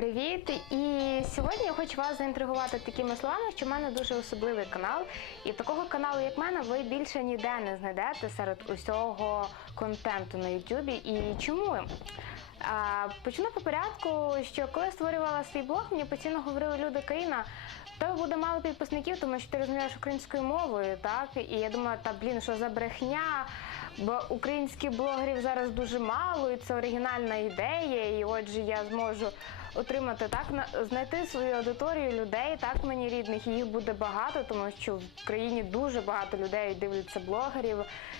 Привіт! І сьогодні я хочу вас заінтригувати такими словами, що в мене дуже особливий канал. І такого каналу, як мене, ви більше ніде не знайдете серед усього контенту на Ютубі. І чому? А, почну по порядку, що коли я створювала свій блог, мені постійно говорили люди Каріна. Тебе буде мало підписників, тому що ти розмовляєш українською мовою, так? І я думаю, та блін, що за брехня, бо українських блогерів зараз дуже мало, і це оригінальна ідея, і отже я зможу отримати так, на- знайти свою аудиторію людей, так мені рідних, і їх буде багато, тому що в країні дуже багато людей дивляться блогерів.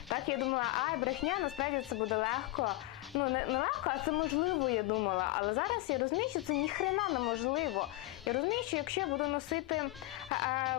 Так я думала, ай, брехня, насправді це буде легко. Ну не, не легко, а це можливо, я думала. Але зараз я розумію, що це ніхрена неможливо. Я розумію, що якщо я буду носити е,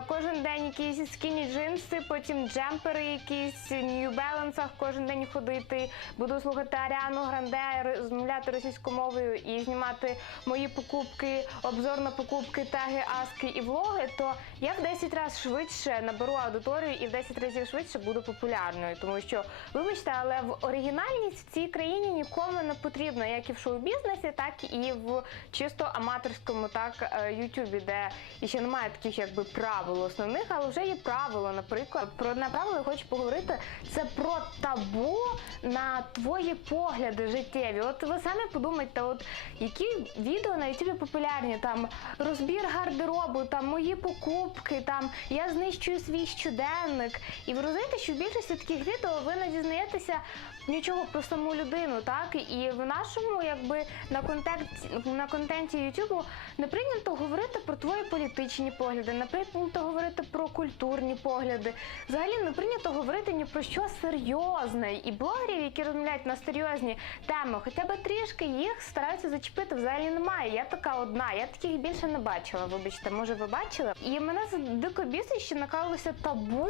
кожен день якісь скіні джинси, потім джемпери, якісь New Balance, кожен день ходити, буду слухати Аріану Гранде, розмовляти російською мовою і знімати мої покупки, обзор на покупки, теги, аски і влоги, то я в 10 разів швидше наберу аудиторію і в 10 разів швидше буду популярною. Тому що, вибачте, але в оригінальність в цій країні нікому не потрібно, як і в шоу-бізнесі, так і в чисто аматорському так е, Ютубі, де ще немає таких якби правил основних, але вже є правило. Наприклад, про одне правило я хочу поговорити. Це про табу на твої погляди життєві. От ви самі подумайте, от які відео на Ютубі популярні, там розбір гардеробу, там мої покупки, там я знищую свій щоденник. І ви розумієте, що в більшості таких відео ви не дізнаєтеся нічого про саму людину, так? І в нашому, якби на контенті, на контенті Ютубу не прийнято говорити про твої політичні погляди, не прийнято говорити про культурні погляди. Взагалі не прийнято говорити ні про що серйозне. І блогерів, які розмовляють на серйозні теми, хоча б трішки їх стараються зачепити, взагалі немає. Я така одна, я таких більше не бачила. Вибачте, може ви бачили? І мене дико бісить, що накалося табу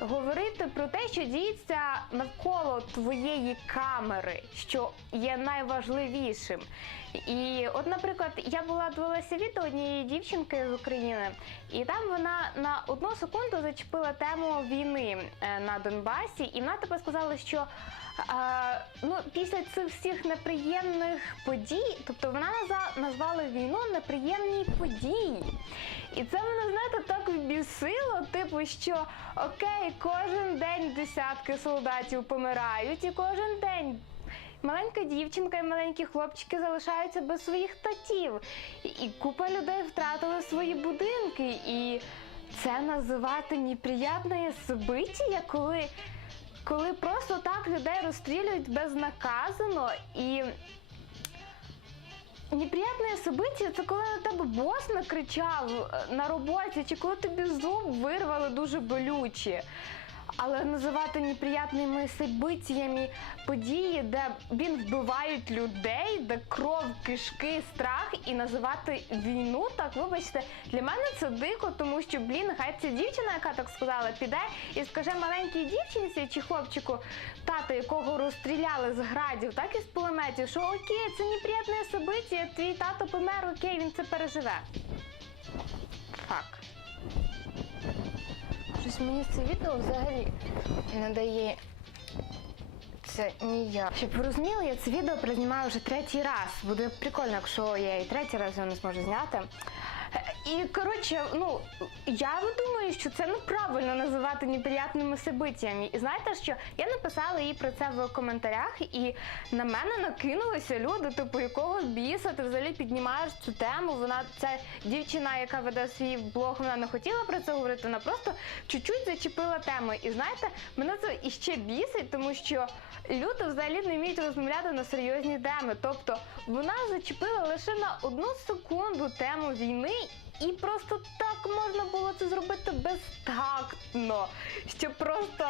говорити про те, що діється навколо твоєї камери, що є найважливішим. І от, наприклад, я була дивилася відео однієї дівчинки з України, і там вона на одну секунду зачепила тему війни е, на Донбасі, і вона тепер сказала, що а, ну, після цих всіх неприємних подій, тобто вона назва- назвала війну неприємні події. І це мене, знаєте, так вбісило, типу, що окей, кожен день десятки солдатів помирають, і кожен день маленька дівчинка і маленькі хлопчики залишаються без своїх татів. І купа людей втратили свої будинки. І це називати неприємне собиття, коли коли просто так людей розстрілюють безнаказано і. Неприятне собиття це коли на тебе бос накричав е, на роботі, чи коли тобі зуб вирвали дуже болюче. Але називати неприятними собиттями події, де він вбивають людей, де кров, кишки, страх, і називати війну, так вибачте, для мене це дико, тому що, блін, хай ця дівчина, яка так сказала, піде і скаже маленькій дівчинці чи хлопчику, тата, якого розстріляли з градів, так і з кулеметів, що окей, це неприятне собиття, твій тато помер, окей, він це переживе. Фак. Щось мені це відео взагалі не дає це ніяк. Щоб ви розуміли, я це відео признімаю вже третій раз. Буде прикольно, якщо я і третій раз його не зможу зняти. І коротше, ну я думаю, що це неправильно називати неприятними собиттями. І знаєте що? Я написала їй про це в коментарях, і на мене накинулися люди, типу, якого біса ти взагалі піднімаєш цю тему. Вона ця дівчина, яка веде свій блог, вона не хотіла про це говорити, вона просто чуть-чуть зачепила тему. І знаєте, мене це іще бісить, тому що люди взагалі не вміють розмовляти на серйозні теми. Тобто вона зачепила лише на одну секунду тему війни. І просто так було зробити безтактно, що просто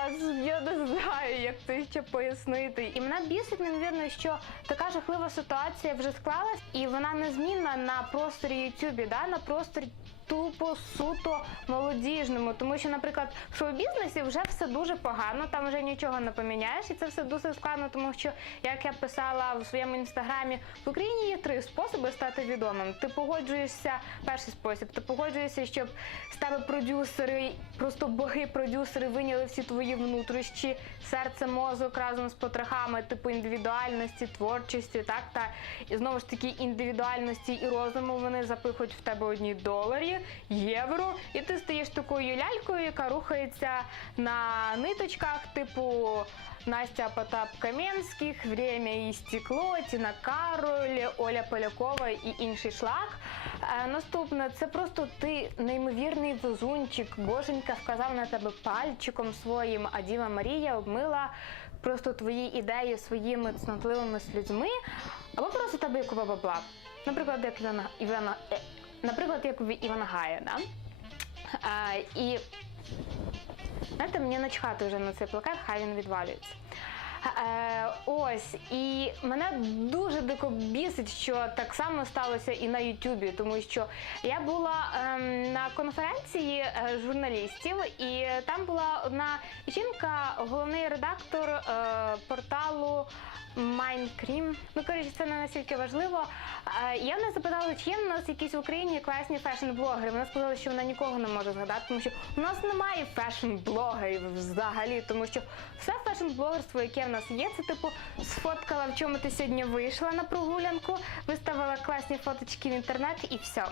я не знаю, як це ще пояснити. І мене бісить, неймовірно, що така жахлива ситуація вже склалась, і вона незмінна на просторі Ютубі, да, на просторі тупо суто молодіжному. Тому що, наприклад, в шоу-бізнесі вже все дуже погано, там вже нічого не поміняєш, і це все дуже складно, тому що, як я писала в своєму інстаграмі, в Україні є три способи стати відомим. Ти погоджуєшся, перший спосіб. Ти погоджуєшся, щоб з тебе продюсери, просто боги-продюсери виняли всі твої внутрішні серце, мозок разом з потрохами, типу індивідуальності, творчості, так та і знову ж таки індивідуальності і розуму вони запихують в тебе одні доларі, євро, і ти стаєш такою лялькою, яка рухається на ниточках, типу. Настя Потап Каменських, Время і стекло, Тіна Кароль, Оля Полякова і інший шлак. Е, наступне це просто ти неймовірний везунчик. Боженька вказав на тебе пальчиком своїм, а Діва Марія обмила просто твої ідеї своїми цнотливими слізьми, або просто тебе як бабла. Наприклад, як Івана, Івана е, наприклад, як Івана Гая, да? І Знаєте, мені начхати вже на цей плакат, хай він відвалюється. Е, ось, і мене дуже дико бісить, що так само сталося і на Ютубі, тому що я була ем, на конференції е, журналістів, і там була одна жінка, головний редактор е, порталу Майнкрім. Ну, коротше, це не настільки важливо. Е, Я в неї запитала, чи є в нас якісь в Україні класні фешн-блогери. Вона сказала, що вона нікого не може згадати, тому що у нас немає фешн-блогерів взагалі, тому що все фешн-блогерство, яке в нас є, це типу сфоткала, в чому ти сьогодні вийшла на прогулянку, виставила класні фоточки в інтернет і все.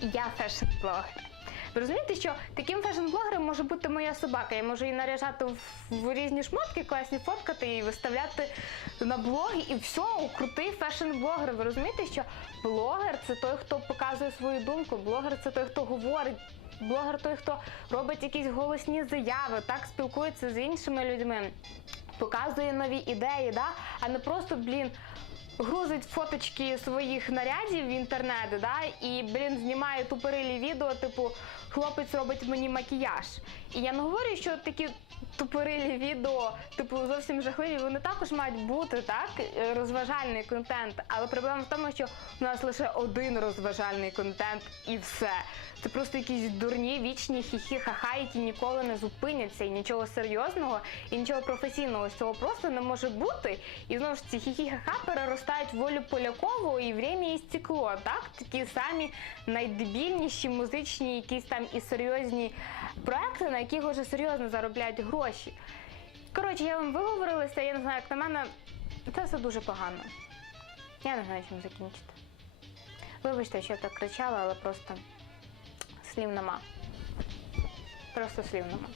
Я фешн-блогер. Ви розумієте, що таким фешн-блогером може бути моя собака. Я можу її наряжати в, в різні шмотки, класні фоткати і виставляти на блоги, і все, крутий фешн-блогер. Ви розумієте, що блогер це той, хто показує свою думку, блогер це той, хто говорить. Блогер той, хто робить якісь голосні заяви, так спілкується з іншими людьми, показує нові ідеї, да? а не просто, блін, грузить фоточки своїх нарядів в інтернет, да, і, блін, знімає тупорилі відео, типу, хлопець робить мені макіяж. І я не говорю, що такі тупорилі відео, типу, зовсім жахливі, вони також мають бути, так, розважальний контент. Але проблема в тому, що у нас лише один розважальний контент і все. Це просто якісь дурні, вічні хі-хі-ха-ха, які ніколи не зупиняться, і нічого серйозного, і нічого професійного з цього просто не може бути. І знову ж ці хі-хі-ха-ха переростають в волю Полякову і «Время і стекло. Так, такі самі найдебільніші музичні, якісь там і серйозні проекти, на яких вже серйозно заробляють гроші. Коротше, я вам виговорилася, я не знаю, як на мене, це все дуже погано. Я не знаю, чим закінчити. Вибачте, що я так кричала, але просто слів нема. Просто слів нема.